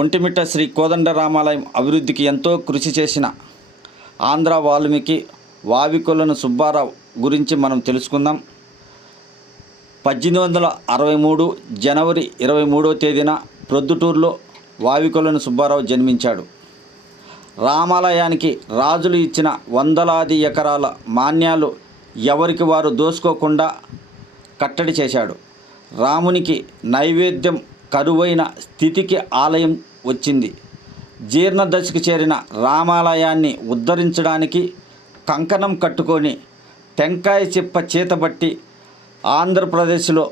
ఒంటిమిట్ట శ్రీ కోదండరామాలయం అభివృద్ధికి ఎంతో కృషి చేసిన ఆంధ్ర వాల్మీకి వావికొలను సుబ్బారావు గురించి మనం తెలుసుకుందాం. 1863 జనవరి 23వ తేదీన ప్రొద్దుటూరులో వావికొలను సుబ్బారావు జన్మించాడు. రామాలయానికి రాజులు ఇచ్చిన వందలాది ఎకరాల మాన్యాలు ఎవరికి వారు దోసుకోకుండా కట్టడి చేశాడు. రామునికి నైవేద్యం కరువైన స్థితికి ఆలయం వచ్చింది. జీర్ణదశకు చేరిన రామాలయాన్ని ఉద్ధరించడానికి కంకణం కట్టుకొని టెంకాయ చిప్ప చేతబట్టి ఆంధ్రప్రదేశ్లో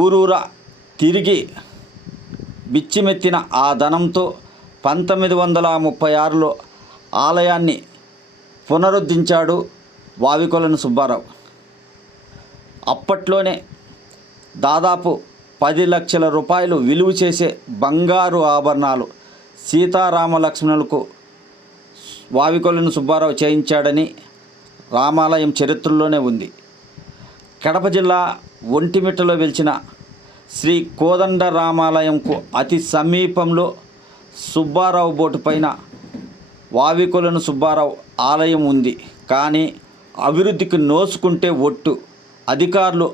ఊరూరా తిరిగి బిచ్చిమెత్తిన ఆ ధనంతో 1936లో ఆలయాన్ని పునరుద్ధరించాడు వావికొలను సుబ్బారావు. అప్పట్లోనే దాదాపు 10 లక్షల రూపాయలు విలువ చేసే బంగారు ఆభరణాలు సీతారామ లక్ష్మణులకు వావికొలను సుబ్బారావు చేయించాడని రామాలయం చరిత్రలోనే ఉంది. కడప జిల్లా ఒంటిమిట్టలో వెలిచిన శ్రీ కోదండరామాలయంకు అతి సమీపంలో సుబ్బారావు బోటు పైన వావికొలను సుబ్బారావు ఆలయం ఉంది. కానీ అభివృద్ధికి నోసుకుంటే ఒట్టు. అధికారులు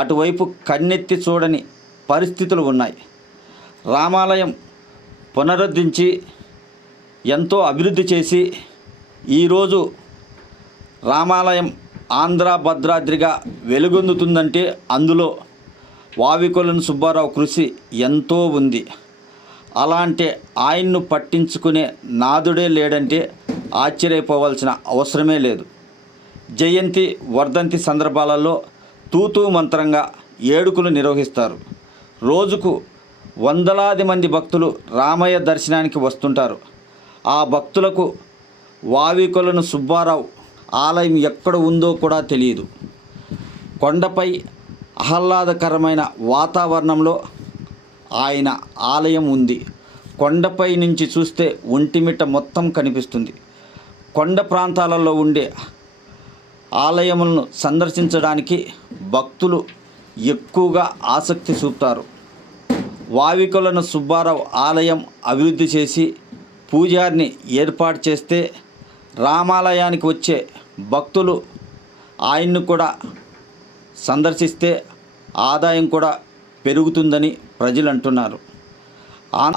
అటువైపు కన్నెత్తి చూడని పరిస్థితులు ఉన్నాయి. రామాలయం పునరుద్ధరించి ఎంతో అభివృద్ధి చేసి ఈరోజు రామాలయం ఆంధ్ర భద్రాద్రిగా వెలుగొందుతుందంటే అందులో వావికొలను సుబ్బారావు కృషి ఎంతో ఉంది. అలాంటి ఆయన్ను పట్టించుకునే నాదుడే లేడంటే ఆశ్చర్యపోవాల్సిన అవసరమే లేదు. జయంతి వర్ధంతి సందర్భాలలో తూతూ మంత్రంగా ఏడుకులు నిర్వహిస్తారు. రోజుకు వందలాది మంది భక్తులు రామయ్య దర్శనానికి వస్తుంటారు. ఆ భక్తులకు వావికొలను సుబ్బారావు ఆలయం ఎక్కడ ఉందో కూడా తెలియదు. కొండపై ఆహ్లాదకరమైన వాతావరణంలో ఆయన ఆలయం ఉంది. కొండపై నుంచి చూస్తే ఒంటిమిట్ట మొత్తం కనిపిస్తుంది. కొండ ప్రాంతాలలో ఉండే ఆలయములను సందర్శించడానికి భక్తులు ఎక్కువగా ఆసక్తి చూపుతారు. వావికొలను సుబ్బారావు ఆలయం అభివృద్ధి చేసి పూజారిని ఏర్పాటు చేస్తే రామాలయానికి వచ్చే భక్తులు ఆయన్ను కూడా సందర్శిస్తే ఆదాయం కూడా పెరుగుతుందని ప్రజలు అంటున్నారు.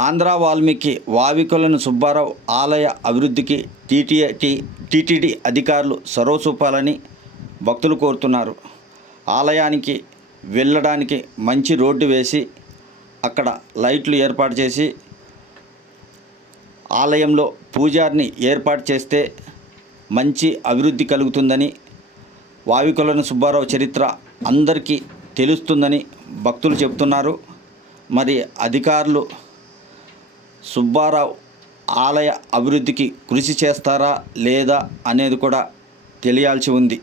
ఆంధ్ర వాల్మీకి వావికొలను సుబ్బారావు ఆలయ అభివృద్ధికి టీటీడీ అధికారులు చొరవ చూపాలని భక్తులు కోరుతున్నారు. ఆలయానికి వెళ్ళడానికి మంచి రోడ్డు వేసి అక్కడ లైట్లు ఏర్పాటు చేసి ఆలయంలో పూజారిని ఏర్పాటు చేస్తే మంచి అభివృద్ధి కలుగుతుందని, వావికొలను సుబ్బారావు చరిత్ర అందరికీ తెలుస్తుందని భక్తులు చెబుతున్నారు. మరి అధికారులు సుబ్బారావు ఆలయ అభివృద్ధికి కృషి చేస్తారా లేదా అనేది కూడా తెలియాల్సి ఉంది.